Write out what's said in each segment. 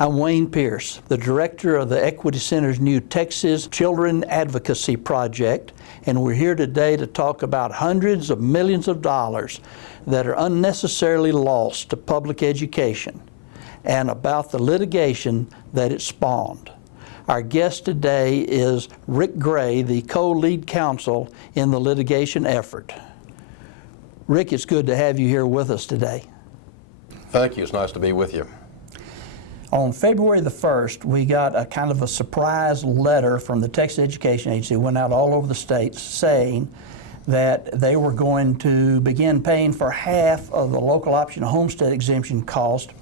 I'm Wayne Pierce, the director of the Equity Center's new Texas Children Advocacy Project, and we're here today to talk about hundreds of millions of dollars that are unnecessarily lost to public education and about the litigation that it spawned. Our guest today is Rick Gray, the co-lead counsel in the litigation effort. Rick, it's good to have you here with us today. Thank you. It's nice to be with you. On February the 1st, we got a kind of a surprise letter from the Texas Education Agency. It went out all over the states saying that they were going to begin paying for half of the local option homestead exemption cost,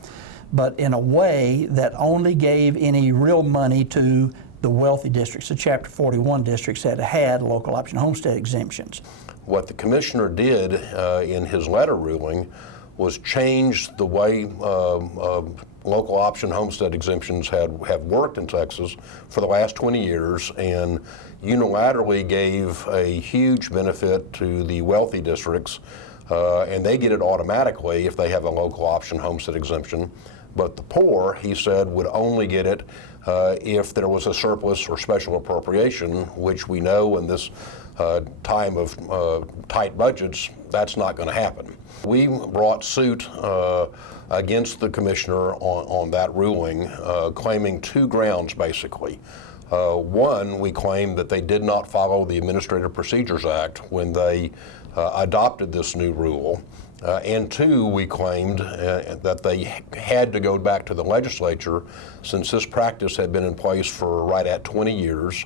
but in a way that only gave any real money to the wealthy districts, the Chapter 41 districts that had local option homestead exemptions. What the commissioner did in his letter ruling was change the way local option homestead exemptions have worked in Texas for the last 20 years and unilaterally gave a huge benefit to the wealthy districts, and they get it automatically if they have a local option homestead exemption. But the poor, he said, would only get it if there was a surplus or special appropriation, which we know in this time of tight budgets, that's not going to happen. We brought suit against the commissioner on that ruling, claiming two grounds basically. One, we claimed that they did not follow the Administrative Procedures Act when they adopted this new rule. And two, we claimed that they had to go back to the legislature since this practice had been in place for right at 20 years.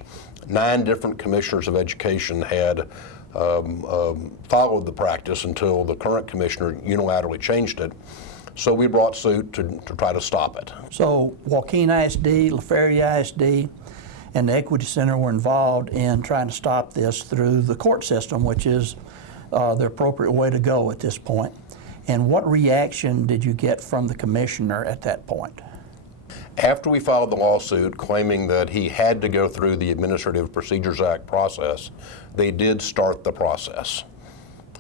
9 different commissioners of education had followed the practice until the current commissioner unilaterally changed it. So we brought suit to try to stop it. So Joaquin ISD, LaFerrier ISD, and the Equity Center were involved in trying to stop this through the court system, which is the appropriate way to go at this point. And what reaction did you get from the commissioner at that point? After we filed the lawsuit claiming that he had to go through the Administrative Procedures Act process, they did start the process.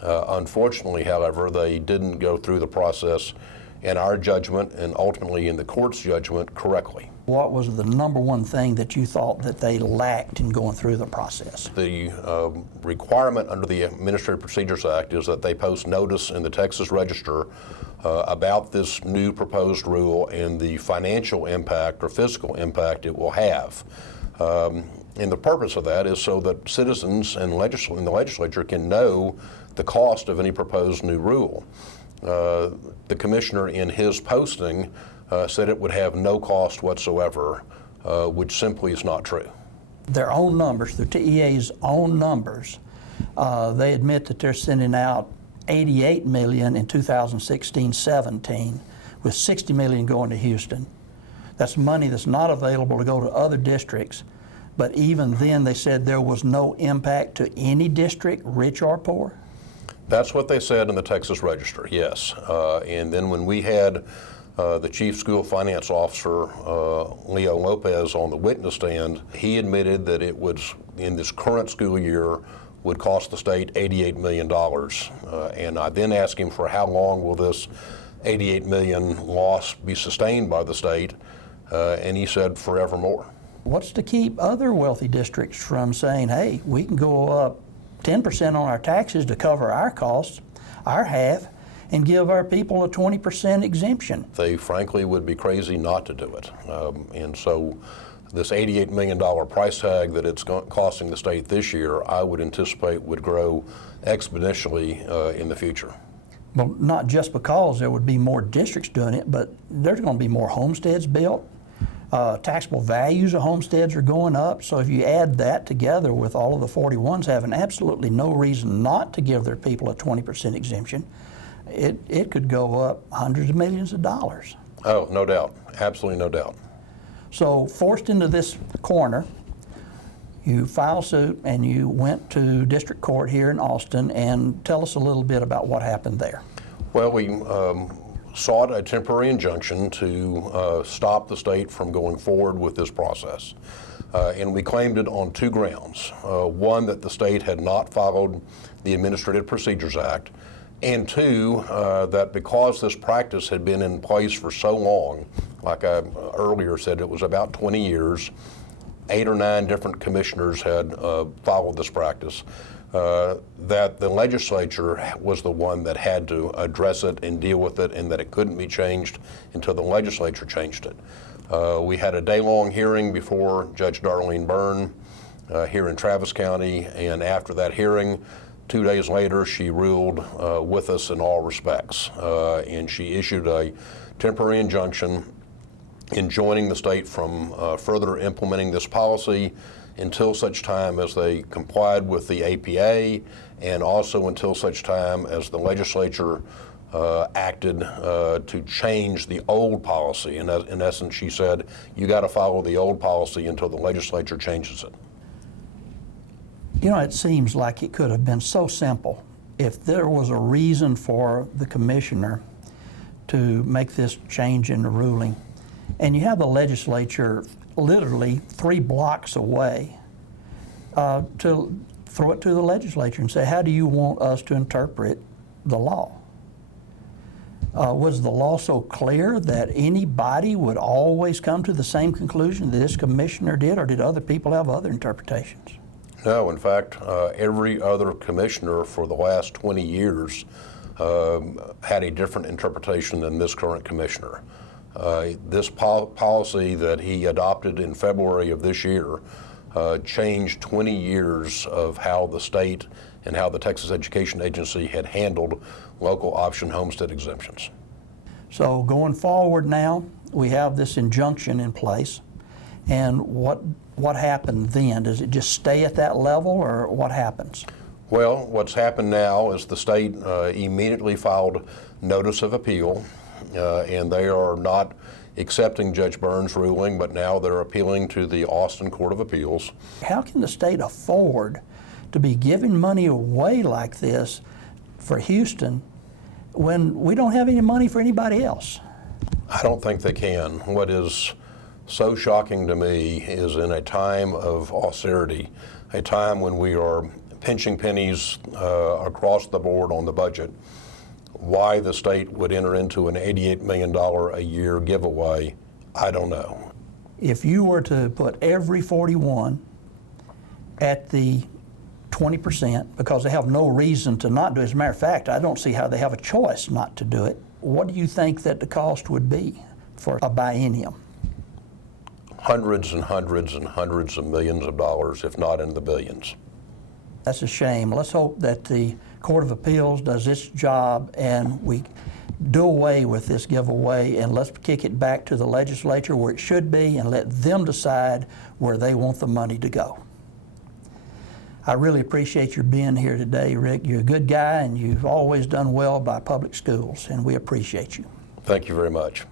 Unfortunately, however, they didn't go through the process in our judgment and ultimately in the court's judgment correctly. What was the number one thing that you thought that they lacked in going through the process? The requirement under the Administrative Procedures Act is that they post notice in the Texas Register about this new proposed rule and the financial impact or physical impact it will have. And the purpose of that is so that citizens and the legislature can know the cost of any proposed new rule. The commissioner in his posting said it would have no cost whatsoever, which simply is not true. Their own numbers, the TEA's own numbers, they admit that they're sending out $88 million in 2016-17, with $60 million going to Houston. That's money that's not available to go to other districts, but even then they said there was no impact to any district, rich or poor? That's what they said in the Texas Register, yes. And then when we had the Chief School Finance Officer, Leo Lopez, on the witness stand, he admitted that it would, in this current school year, would cost the state $88 million. And I then asked him for how long will this $88 million loss be sustained by the state, and he said forevermore. What's to keep other wealthy districts from saying, hey, we can go up 10% on our taxes to cover our costs, our half, and give our people a 20% exemption? They frankly would be crazy not to do it. And so this $88 million price tag that it's costing the state this year, I would anticipate would grow exponentially in the future. Well, not just because there would be more districts doing it, but there's going to be more homesteads built. Taxable values of homesteads are going up, so if you add that together with all of the 41s having absolutely no reason not to give their people a 20% exemption, it could go up hundreds of millions of dollars. Oh, no doubt. Absolutely no doubt. So forced into this corner, you filed suit and you went to district court here in Austin, and tell us a little bit about what happened there. Well, we sought a temporary injunction to stop the state from going forward with this process. And we claimed it on 2 grounds. One, that the state had not followed the Administrative Procedures Act, and 2, that because this practice had been in place for so long, like I earlier said, it was about 20 years. 8 or 9 different commissioners had followed this practice. That the legislature was the one that had to address it and deal with it, and that it couldn't be changed until the legislature changed it. We had a day-long hearing before Judge Darlene Byrne here in Travis County, and after that hearing, 2 days later, she ruled with us in all respects, and she issued a temporary injunction enjoining the state from further implementing this policy until such time as they complied with the APA, and also until such time as the legislature acted to change the old policy. In essence, she said, you got to follow the old policy until the legislature changes it. You know, it seems like it could have been so simple if there was a reason for the commissioner to make this change in the ruling. And you have the legislature literally 3 blocks away to throw it to the legislature and say, how do you want us to interpret the law? Was the law so clear that anybody would always come to the same conclusion that this commissioner did, or did other people have other interpretations? No, in fact, every other commissioner for the last 20 years had a different interpretation than this current commissioner. This policy that he adopted in February of this year changed 20 years of how the state and how the Texas Education Agency had handled local option homestead exemptions. So going forward now, we have this injunction in place, and what happened then? Does it just stay at that level, or what happens? Well, what's happened now is the state immediately filed notice of appeal, and they are not accepting Judge Byrne's ruling, but now they're appealing to the Austin Court of Appeals. How can the state afford to be giving money away like this for Houston when we don't have any money for anybody else? I don't think they can. What is so shocking to me is, in a time of austerity, a time when we are pinching pennies across the board on the budget, why the state would enter into an $88 million a year giveaway, I don't know. If you were to put every 41 at the 20%, because they have no reason to not do it. As a matter of fact, I don't see how they have a choice not to do it. What do you think that the cost would be for a biennium? Hundreds and hundreds and hundreds of millions of dollars, if not in the billions. That's a shame. Let's hope that the Court of Appeals does its job and we do away with this giveaway, and let's kick it back to the legislature where it should be and let them decide where they want the money to go. I really appreciate your being here today, Rick. You're a good guy, and you've always done well by public schools, and we appreciate you. Thank you very much.